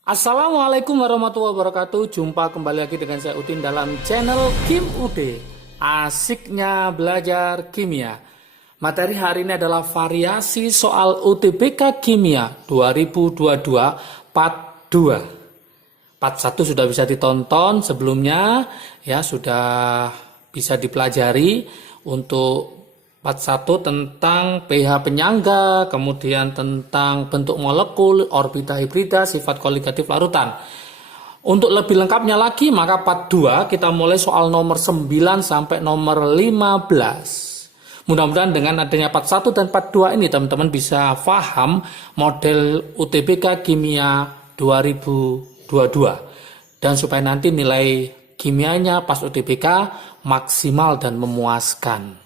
Assalamualaikum warahmatullahi wabarakatuh. Jumpa kembali lagi dengan saya Udin dalam channel Kim Ude. Asiknya belajar kimia. Materi hari ini adalah variasi soal UTBK Kimia 2022 Part 2. Part 1 sudah bisa ditonton sebelumnya, ya sudah bisa dipelajari. Untuk Part 1 tentang pH penyangga, kemudian tentang bentuk molekul, orbita hibrida, sifat koligatif larutan. Untuk lebih lengkapnya lagi, maka part 2 kita mulai soal nomor 9 sampai nomor 15. Mudah-mudahan dengan adanya part 1 dan part 2 ini teman-teman bisa paham model UTBK Kimia 2022. Dan supaya nanti nilai kimianya pas UTBK maksimal dan memuaskan.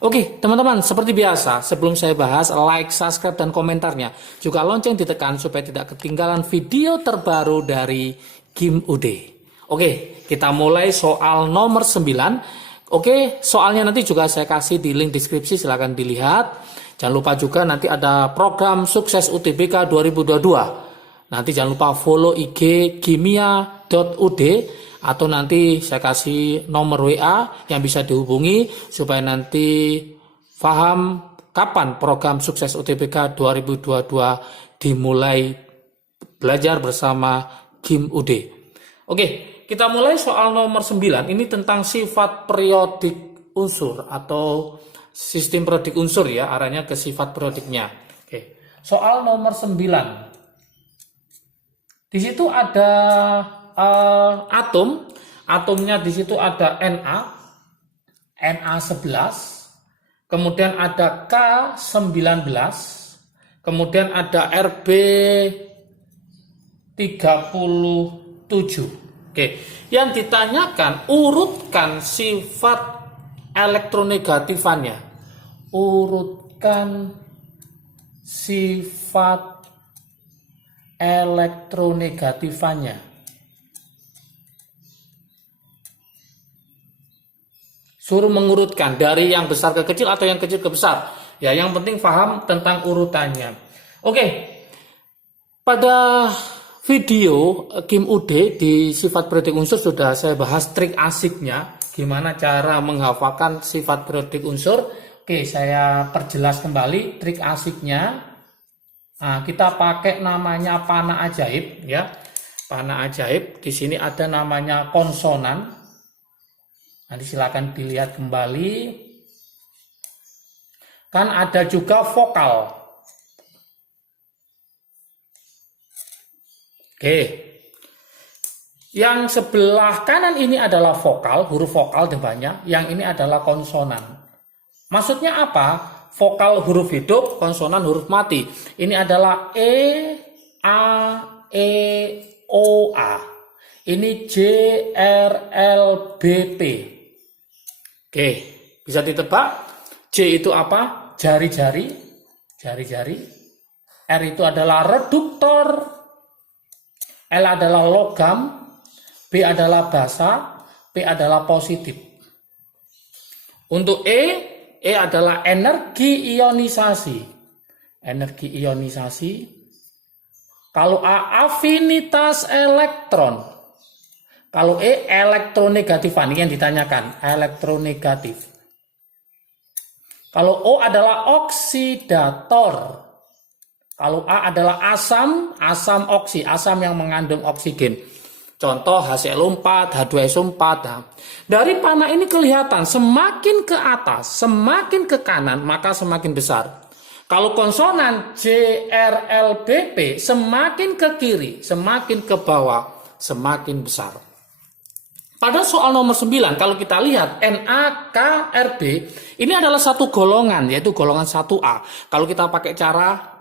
Oke, teman-teman, seperti biasa, sebelum saya bahas, like, subscribe, dan komentarnya. Juga lonceng ditekan supaya tidak ketinggalan video terbaru dari Kim Ude. Oke, kita mulai soal nomor 9. Oke, soalnya nanti juga saya kasih di link deskripsi, silahkan dilihat. Jangan lupa juga nanti ada program sukses UTBK 2022. Nanti jangan lupa follow IG kimia.ud. Atau nanti saya kasih nomor WA yang bisa dihubungi supaya nanti paham kapan program sukses UTBK 2022 dimulai belajar bersama Kim Ude. Oke, kita mulai soal nomor 9. Ini tentang sifat periodik unsur atau sistem periodik unsur ya, arahnya ke sifat periodiknya. Oke, soal nomor 9. Di situ ada atomnya di situ ada Na11, kemudian ada K19, kemudian ada Rb37. Oke, yang ditanyakan urutkan sifat elektronegatifannya. Urutkan sifat elektronegatifannya. Suruh mengurutkan dari yang besar ke kecil atau yang kecil ke besar. Ya, yang penting paham tentang urutannya. Oke. Pada video Kim Ude di sifat periodik unsur sudah saya bahas trik asiknya, gimana cara menghafalkan sifat periodik unsur. Oke, saya perjelas kembali trik asiknya. Nah, kita pakai namanya panah ajaib ya. Panah ajaib, di sini ada namanya konsonan. Nanti silakan dilihat kembali. Kan ada juga vokal. Oke. Yang sebelah kanan ini adalah vokal, huruf vokal depannya. Yang ini adalah konsonan. Maksudnya apa? Vokal huruf hidup, konsonan huruf mati. Ini adalah E, A, E, O, A. Ini J, R, L, B, P. Oke, bisa ditebak. J itu apa? Jari-jari. Jari-jari. R itu adalah reduktor. L adalah logam. B adalah basa. P adalah positif. Untuk E adalah energi ionisasi. Energi ionisasi. Kalau A, afinitas elektron. Kalau E, elektronegatifan, ini yang ditanyakan, elektronegatif. Kalau O adalah oksidator. Kalau A adalah asam oksi, asam yang mengandung oksigen. Contoh HCl4, H2SO4. Nah, dari panah ini kelihatan semakin ke atas, semakin ke kanan, maka semakin besar. Kalau konsonan J, R, L, B, P semakin ke kiri, semakin ke bawah, semakin besar. Pada soal nomor 9, kalau kita lihat NaKRB, ini adalah satu golongan, yaitu golongan 1A. Kalau kita pakai cara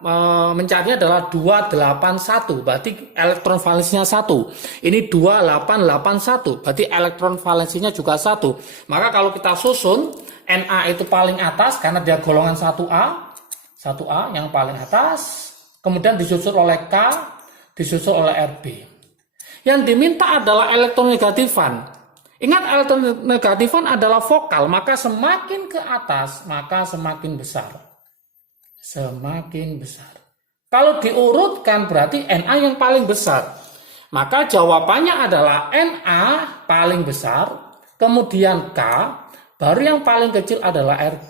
mencarinya adalah 281, berarti elektron valensinya 1. Ini 2881, berarti elektron valensinya juga 1. Maka kalau kita susun, Na itu paling atas karena dia golongan 1A. 1A yang paling atas, kemudian disusul oleh K, disusul oleh RB. Yang diminta adalah elektronegatifan. Ingat, elektronegatifan adalah vokal, maka semakin ke atas, maka semakin besar. Semakin besar. Kalau diurutkan berarti Na yang paling besar. Maka jawabannya adalah Na paling besar, kemudian K, baru yang paling kecil adalah Rb.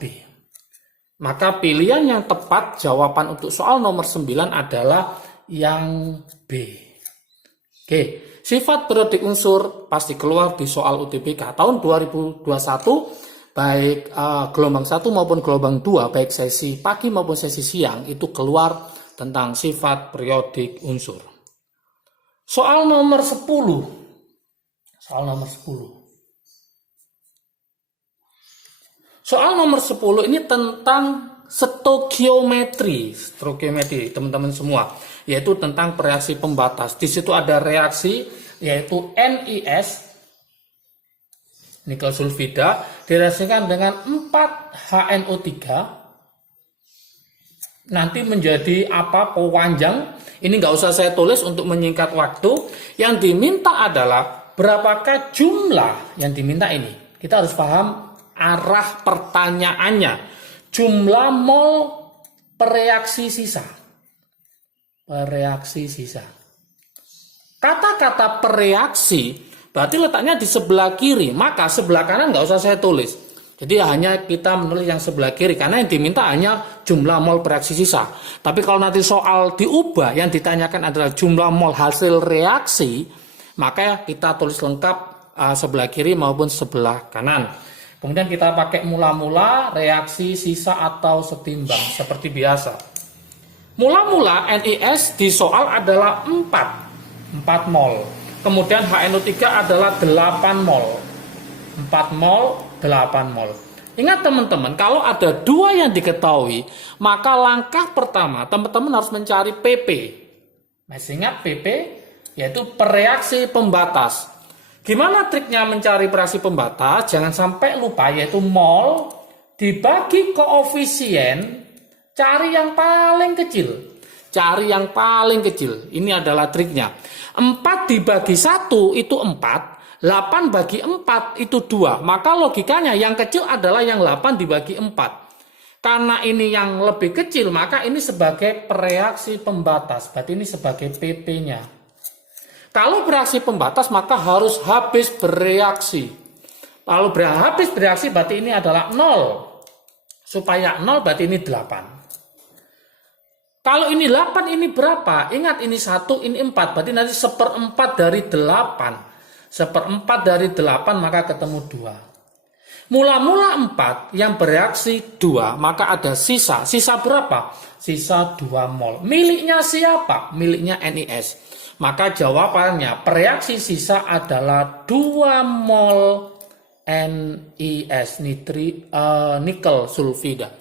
Maka pilihan yang tepat jawaban untuk soal nomor 9 adalah yang B. Oke, sifat periodik unsur pasti keluar di soal UTBK tahun 2021, baik gelombang 1 maupun gelombang 2, baik sesi pagi maupun sesi siang, itu keluar tentang sifat periodik unsur. Soal nomor 10. Soal nomor 10. Soal nomor 10 ini tentang stokiometri, teman-teman semua, yaitu tentang reaksi pembatas. Di situ ada reaksi yaitu NiS, nikel sulfida, direaksikan dengan 4HNO3 nanti menjadi apa? Pewanjang. Ini nggak usah saya tulis untuk menyingkat waktu. Yang diminta adalah berapakah jumlah yang diminta ini. Kita harus paham arah pertanyaannya. Jumlah mol pereaksi sisa. Pereaksi sisa. Kata-kata pereaksi berarti letaknya di sebelah kiri. Maka sebelah kanan nggak usah saya tulis. Jadi hanya kita menulis yang sebelah kiri. Karena yang diminta hanya jumlah mol pereaksi sisa. Tapi kalau nanti soal diubah, yang ditanyakan adalah jumlah mol hasil reaksi, maka kita tulis lengkap sebelah kiri maupun sebelah kanan. Kemudian kita pakai mula-mula, reaksi, sisa, atau setimbang. Seperti biasa. Mula-mula NiS di soal adalah 4 mol. Kemudian HNO3 adalah 8 mol. 4 mol, 8 mol. Ingat teman-teman, kalau ada dua yang diketahui, maka langkah pertama teman-teman harus mencari PP. Masih ingat PP? Yaitu pereaksi pembatas. Gimana triknya mencari reaksi pembatas? Jangan sampai lupa, yaitu mol dibagi koefisien, cari yang paling kecil. Cari yang paling kecil. Ini adalah triknya. 4 dibagi 1 itu 4, 8 bagi 4 itu 2. Maka logikanya yang kecil adalah yang 8 dibagi 4. Karena ini yang lebih kecil, maka ini sebagai pereaksi pembatas. Berarti ini sebagai PP-nya. Kalau bereaksi pembatas maka harus habis bereaksi. Kalau habis bereaksi berarti ini adalah 0. Supaya 0 berarti ini 8. Kalau ini 8 ini berapa? Ingat ini 1 ini 4. Berarti nanti 1/4 dari 8. 1/4 dari 8 maka ketemu 2. Mula-mula 4 yang bereaksi 2 maka ada sisa. Sisa berapa? Sisa 2 mol. Miliknya siapa? Miliknya NiS. Maka jawabannya pereaksi sisa adalah 2 mol NiS, nikel sulfida.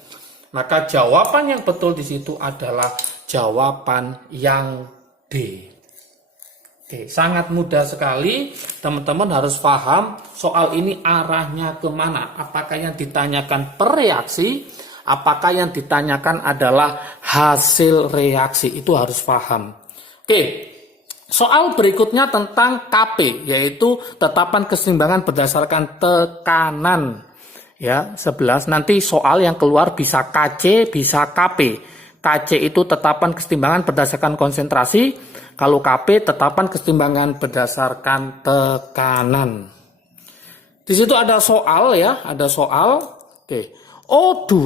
Maka jawaban yang betul di situ adalah jawaban yang D. Oke, sangat mudah sekali. Teman-teman harus paham soal ini arahnya kemana. Apakah yang ditanyakan pereaksi, apakah yang ditanyakan adalah hasil reaksi. Itu harus paham. Oke. Soal berikutnya tentang KP, yaitu tetapan keseimbangan berdasarkan tekanan. Ya, 11. Nanti soal yang keluar bisa KC, bisa KP. KC itu tetapan keseimbangan berdasarkan konsentrasi, kalau KP tetapan keseimbangan berdasarkan tekanan. Di situ ada soal ya, ada soal. Oke. O2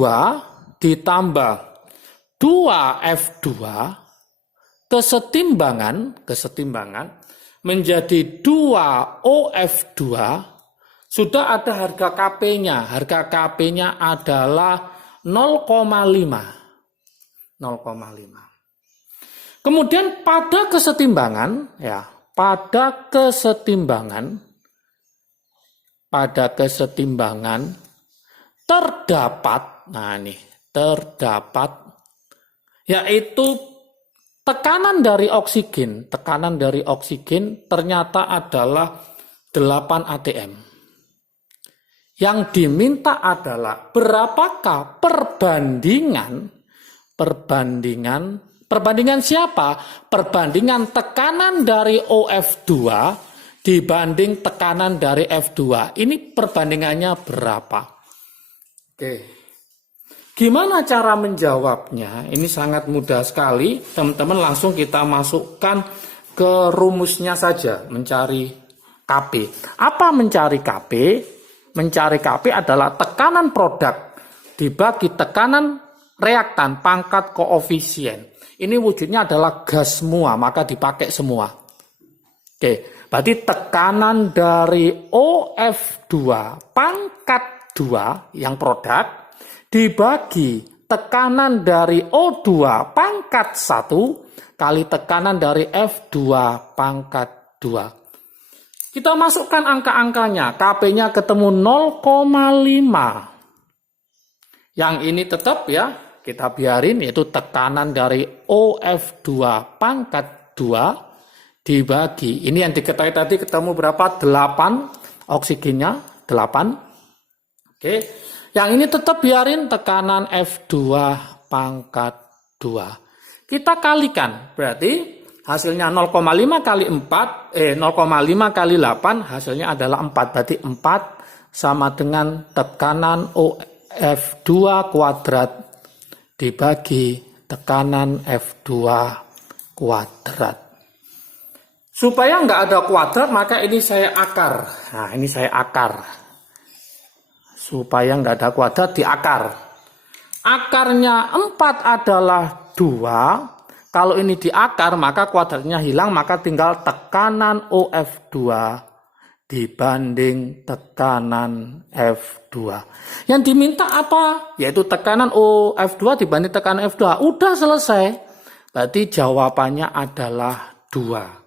ditambah 2F2 kesetimbangan menjadi 2OF2, sudah ada harga KP-nya. Harga KP-nya adalah 0,5. Kemudian pada kesetimbangan terdapat yaitu tekanan dari oksigen ternyata adalah 8 atm. Yang diminta adalah berapakah perbandingan siapa? Perbandingan tekanan dari OF2 dibanding tekanan dari F2. Ini perbandingannya berapa? Oke. Gimana cara menjawabnya? Ini sangat mudah sekali. Teman-teman langsung kita masukkan ke rumusnya saja, mencari Kp. Apa mencari Kp? Mencari Kp adalah tekanan produk dibagi tekanan reaktan pangkat koefisien. Ini wujudnya adalah gas semua, maka dipakai semua. Oke, berarti tekanan dari OF2 pangkat 2 yang produk dibagi tekanan dari O2 pangkat 1 kali tekanan dari F2 pangkat 2. Kita masukkan angka-angkanya. Kp-nya ketemu 0,5. Yang ini tetap ya, kita biarin, yaitu tekanan dari OF2 pangkat 2 dibagi. Ini yang diketahui tadi ketemu berapa? 8. Oksigennya 8. Oke. Yang ini tetap biarin tekanan F2 pangkat 2. Kita kalikan. Berarti hasilnya 0,5 kali 4, 0,5 kali 8 hasilnya adalah 4. Berarti 4 sama dengan tekanan F2 kuadrat dibagi tekanan F2 kuadrat. Supaya nggak ada kuadrat, maka ini saya akar. Nah, ini saya akar. Supaya nggak ada kuadrat, diakar. Akarnya 4 adalah 2. Kalau ini diakar, maka kuadratnya hilang, maka tinggal tekanan OF2 dibanding tekanan F2. Yang diminta apa? Yaitu tekanan OF2 dibanding tekanan F2. Udah selesai. Berarti jawabannya adalah 2.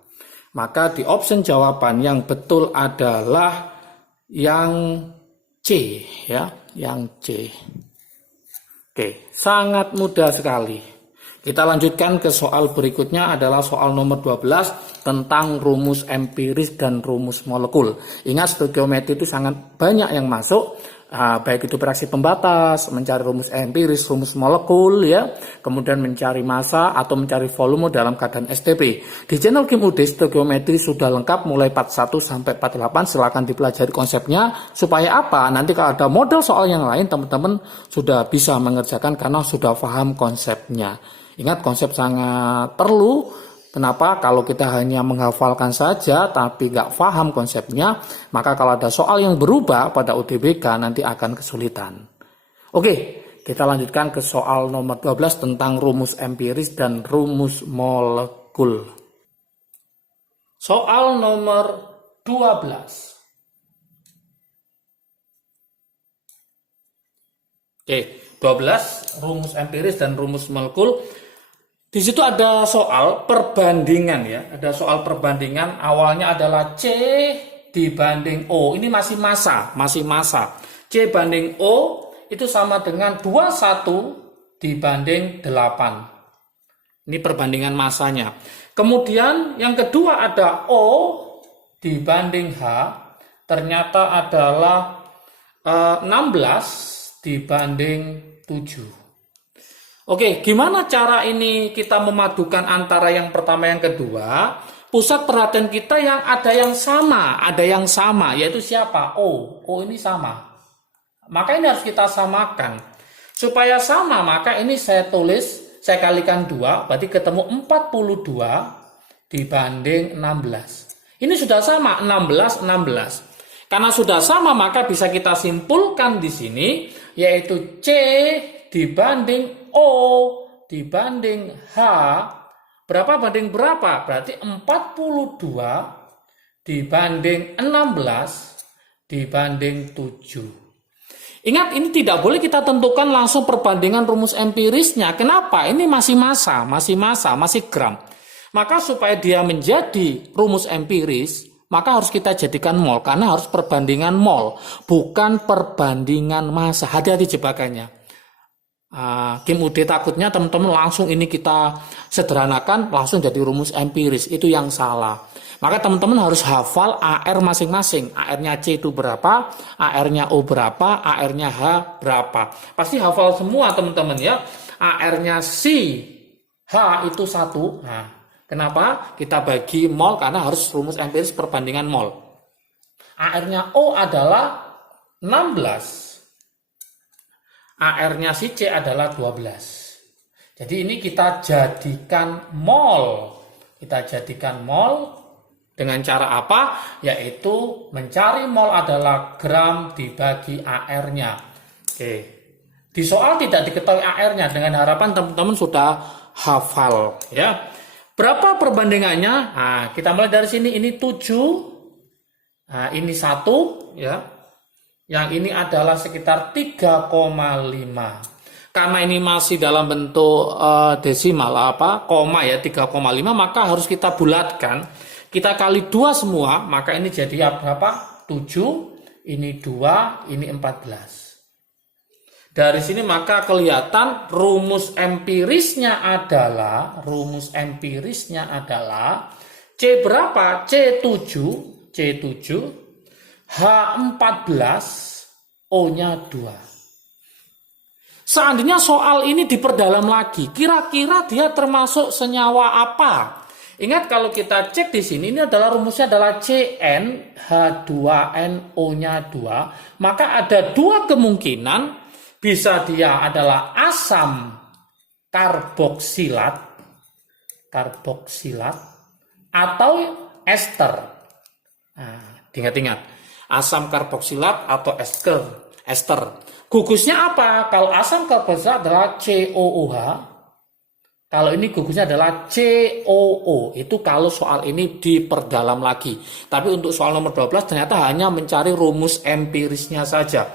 Maka di option jawaban yang betul adalah yang C, ya, yang C. Oke, sangat mudah sekali. Kita lanjutkan ke soal berikutnya, adalah soal nomor 12 tentang rumus empiris dan rumus molekul. Ingat, stoikiometri itu sangat banyak yang masuk, baik itu beraksi pembatas, mencari rumus empiris, rumus molekul, ya, kemudian mencari massa atau mencari volume dalam keadaan STP. Di channel Kim UD, stoikiometri sudah lengkap mulai part 1 sampai part 8. Silakan dipelajari konsepnya supaya apa? Nanti kalau ada model soal yang lain, teman-teman sudah bisa mengerjakan karena sudah paham konsepnya. Ingat, konsep sangat perlu. Kenapa? Kalau kita hanya menghafalkan saja tapi nggak paham konsepnya, maka kalau ada soal yang berubah pada UTBK nanti akan kesulitan. Oke, kita lanjutkan ke soal nomor 12 tentang rumus empiris dan rumus molekul. Soal nomor 12. Oke, 12 rumus empiris dan rumus molekul. Di situ ada soal perbandingan, ya. Ada soal perbandingan, awalnya adalah C dibanding O. Ini masih massa. C banding O itu sama dengan 21 dibanding 8. Ini perbandingan massanya. Kemudian yang kedua ada O dibanding H. Ternyata adalah 16 dibanding 7. Oke, gimana cara ini kita memadukan antara yang pertama yang kedua? Pusat perhatian kita yang ada yang sama, yaitu siapa? O. O ini sama. Maka ini harus kita samakan. Supaya sama, maka ini saya tulis, saya kalikan 2, berarti ketemu 42 dibanding 16. Ini sudah sama, 16. Karena sudah sama, maka bisa kita simpulkan di sini, yaitu C dibanding O dibanding H, berapa banding berapa? Berarti 42 dibanding 16 dibanding 7. Ingat, ini tidak boleh kita tentukan langsung perbandingan rumus empirisnya. Kenapa? Ini masih massa, masih gram. Maka supaya dia menjadi rumus empiris, maka harus kita jadikan mol, karena harus perbandingan mol, bukan perbandingan massa. Hati-hati jebakannya. Kim UD takutnya teman-teman langsung ini kita sederhanakan langsung jadi rumus empiris, itu yang salah. Maka teman-teman harus hafal AR masing-masing. AR-nya C itu berapa, AR-nya O berapa, AR-nya H berapa. Pasti hafal semua teman-teman, ya. AR-nya C, H itu 1. Nah, kenapa? Kita bagi mol karena harus rumus empiris perbandingan mol. AR-nya O adalah 16. AR-nya si C adalah 12. Jadi ini kita jadikan mol. Kita jadikan mol dengan cara apa? Yaitu mencari mol adalah gram dibagi AR-nya. Oke. Di soal tidak diketahui AR-nya, dengan harapan teman-teman sudah hafal ya. Berapa perbandingannya? Nah, kita mulai dari sini, ini 7. Nah, ini 1 ya. Yang ini adalah sekitar 3,5. Karena ini masih dalam bentuk desimal koma ya, 3,5, maka harus kita bulatkan. Kita kali 2 semua, maka ini jadi berapa? 7, ini 2, ini 14. Dari sini maka kelihatan rumus empirisnya adalah C berapa? C7 H14 O-nya 2. Seandainya soal ini diperdalam lagi, kira-kira dia termasuk senyawa apa? Ingat kalau kita cek di sini, ini adalah rumusnya adalah CN H2NO-nya 2, maka ada 2 kemungkinan, bisa dia adalah asam karboksilat atau ester. Nah, ingat-ingat, asam karboksilat atau ester. Gugusnya apa? Kalau asam karboksilat adalah COOH, kalau ini gugusnya adalah COO. Itu kalau soal ini diperdalam lagi. Tapi untuk soal nomor 12 ternyata hanya mencari rumus empirisnya saja.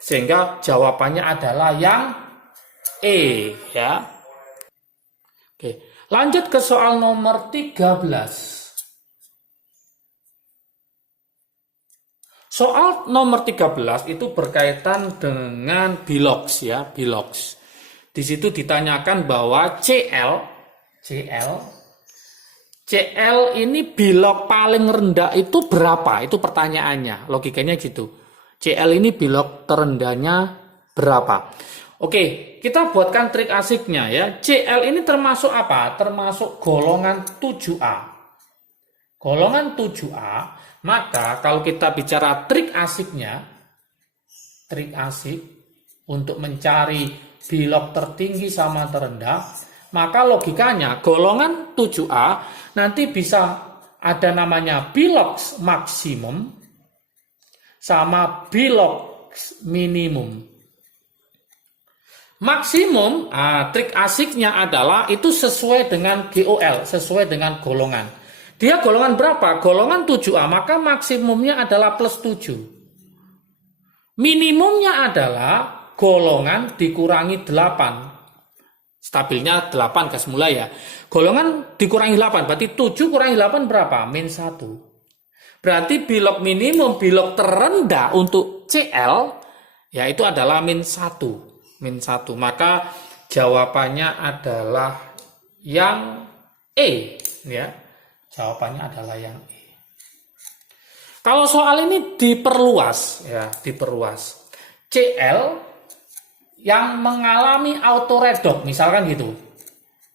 Sehingga jawabannya adalah yang E ya. Oke, lanjut ke soal nomor 13. Soal nomor 13 itu berkaitan dengan bilox ya, bilox. Di situ ditanyakan bahwa CL ini bilog paling rendah itu berapa? Itu pertanyaannya, logikanya gitu. CL ini bilog terendahnya berapa? Oke, kita buatkan trik asiknya ya. CL ini termasuk apa? Termasuk golongan 7A. Golongan 7A. Maka kalau kita bicara trik asiknya, trik asik untuk mencari bilog tertinggi sama terendah, maka logikanya golongan 7A nanti bisa ada namanya bilog maksimum sama bilog minimum. Maksimum, trik asiknya adalah itu sesuai dengan GOL, sesuai dengan golongan. Dia golongan berapa? Golongan 7A, maka maksimumnya adalah plus 7. Minimumnya adalah golongan dikurangi 8. Stabilnya 8 gas mulai ya. Golongan dikurangi 8, berarti 7 kurangi 8 berapa? Min 1. Berarti bilog minimum, bilog terendah untuk CL, yaitu adalah min 1. Min 1. Maka jawabannya adalah yang E ya. Jawabannya adalah yang E. Kalau soal ini diperluas ya, diperluas. CL yang mengalami autoredox, misalkan gitu.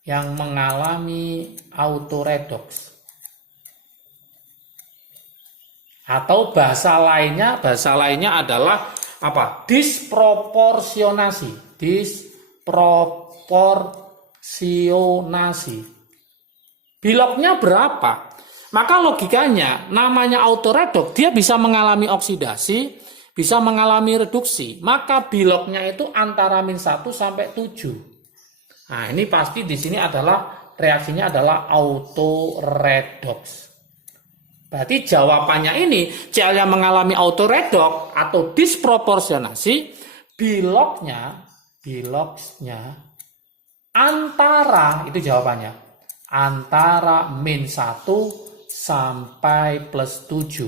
Yang mengalami autoredox. Atau bahasa lainnya adalah apa? Disproporsionasi. Disproporsionasi. Bilognya berapa? Maka logikanya namanya autoredox, dia bisa mengalami oksidasi, bisa mengalami reduksi. Maka bilognya itu antara min 1 sampai 7. Nah, ini pasti di sini adalah reaksinya adalah autoredox. Berarti jawabannya ini CL yang mengalami autoredox atau disproporsionasi, bilognya antara, itu jawabannya, antara min 1 sampai plus 7.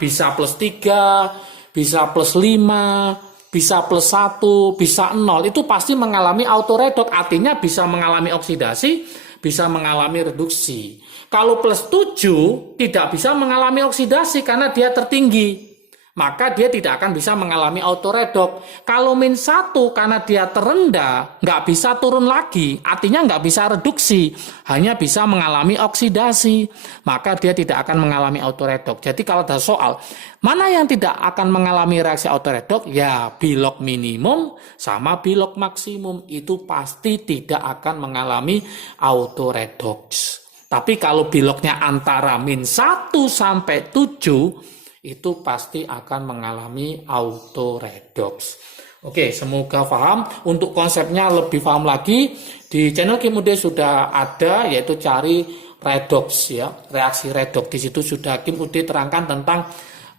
Bisa plus 3, bisa plus 5, bisa plus 1, bisa 0. Itu pasti mengalami autoredox, artinya bisa mengalami oksidasi, bisa mengalami reduksi. Kalau plus 7 tidak bisa mengalami oksidasi karena dia tertinggi. maka dia tidak akan bisa mengalami autoredok. Kalau min 1 karena dia terendah, nggak bisa turun lagi, artinya nggak bisa reduksi, hanya bisa mengalami oksidasi, maka dia tidak akan mengalami autoredok. Jadi kalau ada soal, mana yang tidak akan mengalami reaksi autoredok? Ya, bilog minimum sama bilog maksimum, itu pasti tidak akan mengalami autoredoks. Tapi kalau bilognya antara min 1 sampai 7, itu pasti akan mengalami autoredoks. Oke, semoga paham. Untuk konsepnya lebih paham lagi, di channel Kim Ude sudah ada, yaitu cari redoks ya, reaksi redoks. Di situ sudah Kim Ude terangkan tentang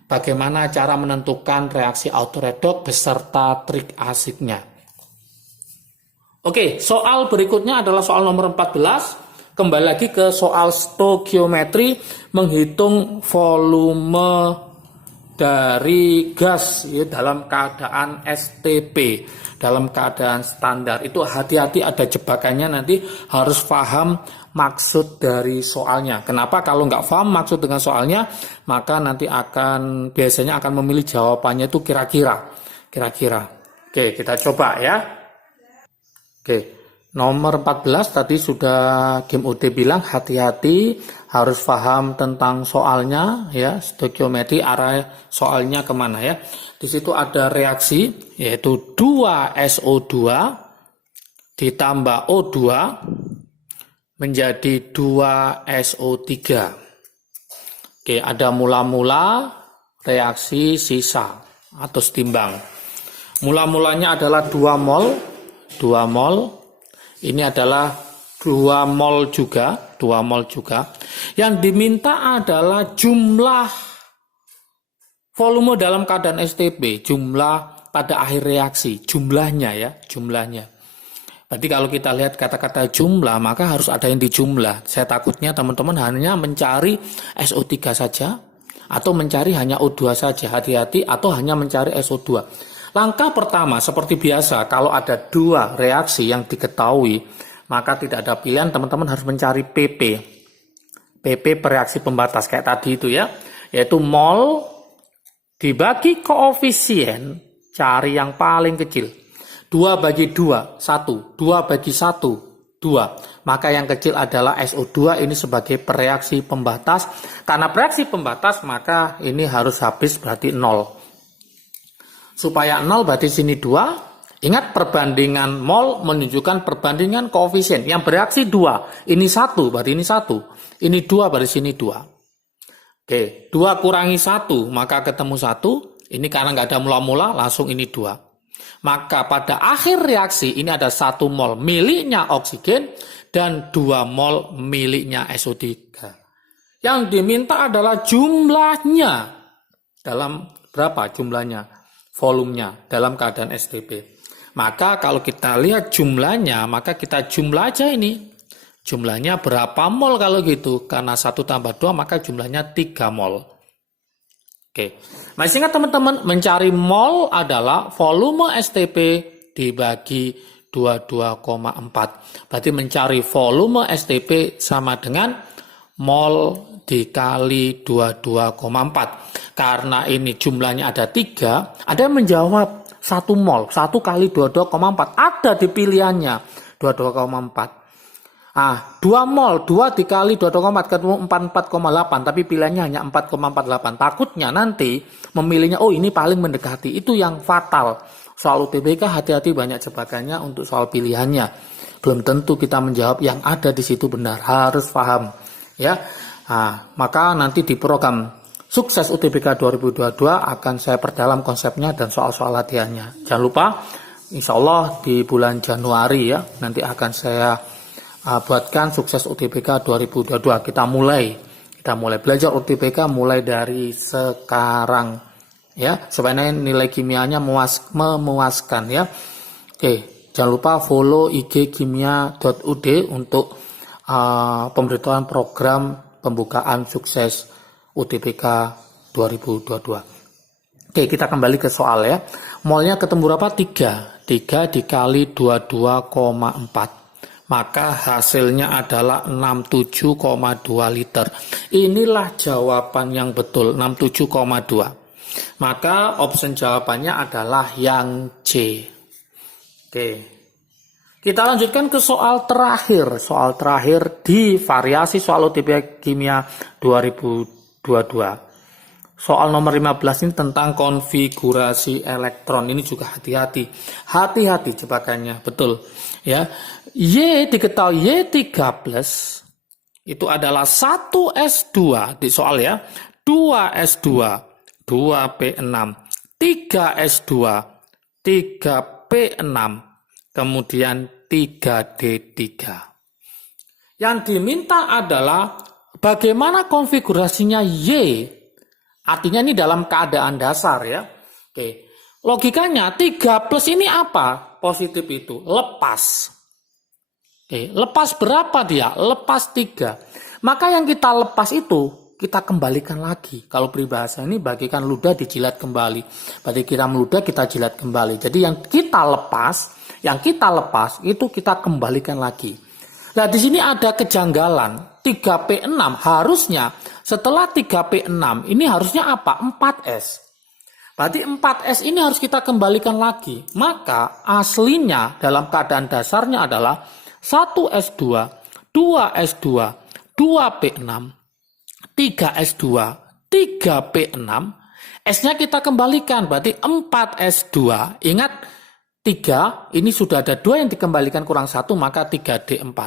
bagaimana cara menentukan reaksi autoredoks beserta trik asiknya. Oke, soal berikutnya adalah soal nomor 14. Kembali lagi ke soal stoikiometri, menghitung volume dari gas ya, dalam keadaan STP, dalam keadaan standar. Itu hati-hati, ada jebakannya, nanti harus paham maksud dari soalnya. Kenapa? Kalau nggak paham maksud dengan soalnya, maka nanti biasanya akan memilih jawabannya itu kira-kira. Oke, kita coba ya. Oke, nomor 14 tadi sudah Kim Ude bilang hati-hati, harus paham tentang soalnya ya, stoikiometri, arah soalnya kemana ya. Di situ ada reaksi, yaitu 2SO2 ditambah O2 menjadi 2SO3. Oke, ada mula-mula, reaksi, sisa atau setimbang. Mula-mulanya adalah 2 mol. Ini adalah 2 mol juga. Yang diminta adalah jumlah volume dalam keadaan STP, jumlah pada akhir reaksi, jumlahnya ya, jumlahnya. Berarti kalau kita lihat kata-kata jumlah, maka harus ada yang dijumlah. Saya takutnya teman-teman hanya mencari SO3 saja, atau mencari hanya O2 saja, hati-hati, atau hanya mencari SO2. Langkah pertama, seperti biasa, kalau ada 2 reaksi yang diketahui, maka tidak ada pilihan, teman-teman harus mencari PP. PP reaksi pembatas kayak tadi itu ya, yaitu mol dibagi koefisien, cari yang paling kecil. 2 bagi 2, 1. 2 bagi 1, 2. Maka yang kecil adalah SO2, ini sebagai pereaksi pembatas. Karena pereaksi pembatas, maka ini harus habis, berarti 0. Supaya 0 berarti sini 2. Ingat, perbandingan mol menunjukkan perbandingan koefisien. Yang bereaksi 2. Ini 1, berarti ini 1. Ini 2, berarti sini 2. Oke, 2 kurangi 1, maka ketemu 1. Ini karena nggak ada mula-mula, langsung ini 2. Maka pada akhir reaksi, ini ada 1 mol miliknya oksigen dan 2 mol miliknya SO3. Yang diminta adalah jumlahnya. Dalam berapa jumlahnya? Volumenya dalam keadaan STP. Maka kalau kita lihat jumlahnya, maka kita jumlah aja ini. Jumlahnya berapa mol kalau gitu? Karena 1 tambah 2, maka jumlahnya 3 mol. Oke. Masih ingat teman-teman, mencari mol adalah volume STP dibagi 22,4. Berarti mencari volume STP sama dengan mol dikali 22,4. Karena ini jumlahnya ada 3, ada yang menjawab 1 mol, 1 kali 22,4. Ada di pilihannya, 22,4. 2 mol, 2 dikali 22,4, ketemu 44,8. Tapi pilihannya hanya 4,48. Takutnya nanti memilihnya, oh ini paling mendekati. Itu yang fatal. Soal UTBK hati-hati, banyak jebakannya untuk soal pilihannya. Belum tentu kita menjawab yang ada di situ benar. Harus paham. Ya. Maka nanti di program Sukses UTBK 2022 akan saya perdalam konsepnya dan soal-soal latihannya. Jangan lupa, insya Allah di bulan Januari ya, nanti akan saya buatkan Sukses UTBK 2022. Kita mulai belajar UTBK mulai dari sekarang ya, supaya nilai kimianya memuaskan ya. Oke, jangan lupa follow IG kimia.ud untuk pemberitahuan program pembukaan Sukses UTBK 2022. Oke, kita kembali ke soal ya. Molnya ketemu berapa? 3 dikali 22,4. Maka hasilnya adalah 67,2 liter. Inilah jawaban yang betul, 67,2. Maka option jawabannya adalah yang C. Oke. Kita lanjutkan ke soal terakhir. Soal terakhir di variasi soal UTBK Kimia 2022. Soal nomor 15 ini tentang konfigurasi elektron. Ini juga hati-hati. Hati-hati jebakannya, betul. Ya. Y diketahui Y3+ itu adalah 1S2 di soal ya. 2S2, 2P6, 3S2, 3P6, kemudian 3D3. Yang diminta adalah bagaimana konfigurasinya Y. Artinya ini dalam keadaan dasar ya. Oke. Logikanya 3+ ini apa? Positif itu lepas. Oke, lepas berapa dia? Lepas 3. Maka yang kita lepas itu kita kembalikan lagi. Kalau peribahasa ini bagikan ludah dijilat kembali. Berarti kita meludah kita jilat kembali. Jadi yang kita lepas itu kita kembalikan lagi. Nah, di sini ada kejanggalan. 3P6 harusnya setelah 3P6 ini harusnya apa? 4S. Berarti 4S ini harus kita kembalikan lagi. Maka aslinya dalam keadaan dasarnya adalah 1S2, 2S2, 2P6, 3S2, 3P6. S-nya kita kembalikan, berarti 4S2. Ingat, 3, ini sudah ada 2 yang dikembalikan kurang 1, maka 3D4.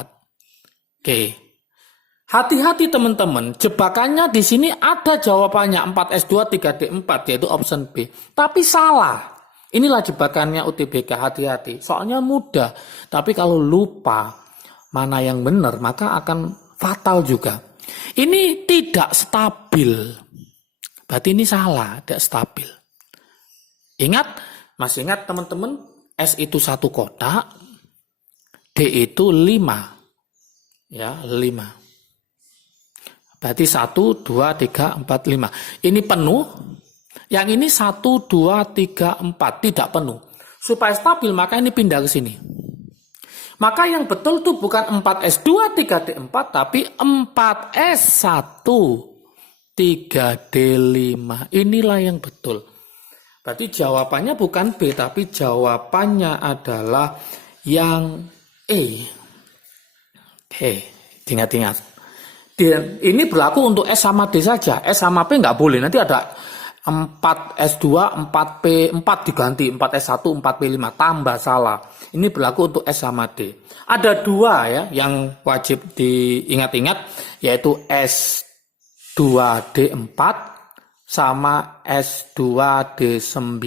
Oke. Hati-hati teman-teman, jebakannya di sini ada jawabannya 4S2, 3D4, yaitu option B. Tapi salah. Inilah jebakannya UTBK, hati-hati. Soalnya mudah, tapi kalau lupa mana yang benar, maka akan fatal juga. Ini tidak stabil. Berarti ini salah, tidak stabil. Ingat, masih ingat teman-teman, S itu 1 kotak, D itu 5. Ya, 5. Berarti 1, 2, 3, 4, 5. Ini penuh. Yang ini 1, 2, 3, 4. Tidak penuh. Supaya stabil, maka ini pindah ke sini. Maka yang betul itu bukan 4S2, 3D4, tapi 4S1, 3D5. Inilah yang betul. Berarti jawabannya bukan B, tapi jawabannya adalah yang E. Oke, ingat-ingat. Dan ini berlaku untuk S sama D saja. S sama P nggak boleh. Nanti ada 4S2, 4P4 diganti. 4S1, 4P5. Tambah salah. Ini berlaku untuk S sama D. Ada 2 ya yang wajib diingat-ingat. Yaitu S2D4 sama S2D9.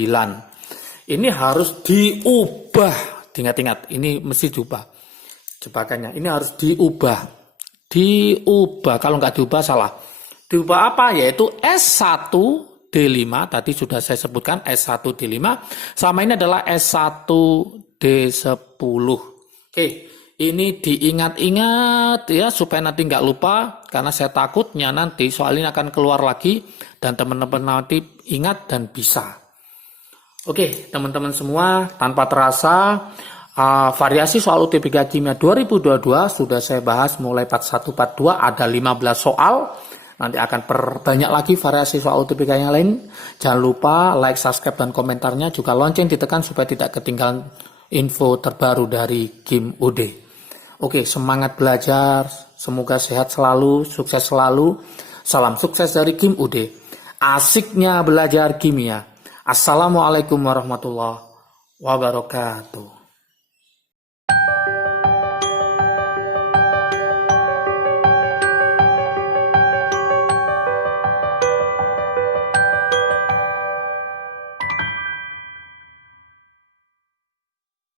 Ini harus diubah. Ingat-ingat. Ini mesti diubah. Jebakannya. Ini harus diubah. Kalau nggak diubah salah. Diubah apa? Yaitu S1D5, tadi sudah saya sebutkan S1D5, sama ini adalah S1D10. Oke, ini diingat-ingat ya supaya nanti nggak lupa, karena saya takutnya nanti soal ini akan keluar lagi dan teman-teman nanti ingat dan bisa. Oke, teman-teman semua, tanpa terasa variasi soal UTBK Kimia 2022 sudah saya bahas mulai part 1, part 2, ada 15 soal. Nanti akan perbanyak lagi variasi soal UTBK yang lain. Jangan lupa like, subscribe, dan komentarnya. Juga lonceng ditekan supaya tidak ketinggalan info terbaru dari Kim UD. Oke, semangat belajar. Semoga sehat selalu, sukses selalu. Salam sukses dari Kim UD. Asiknya belajar kimia. Assalamualaikum warahmatullahi wabarakatuh.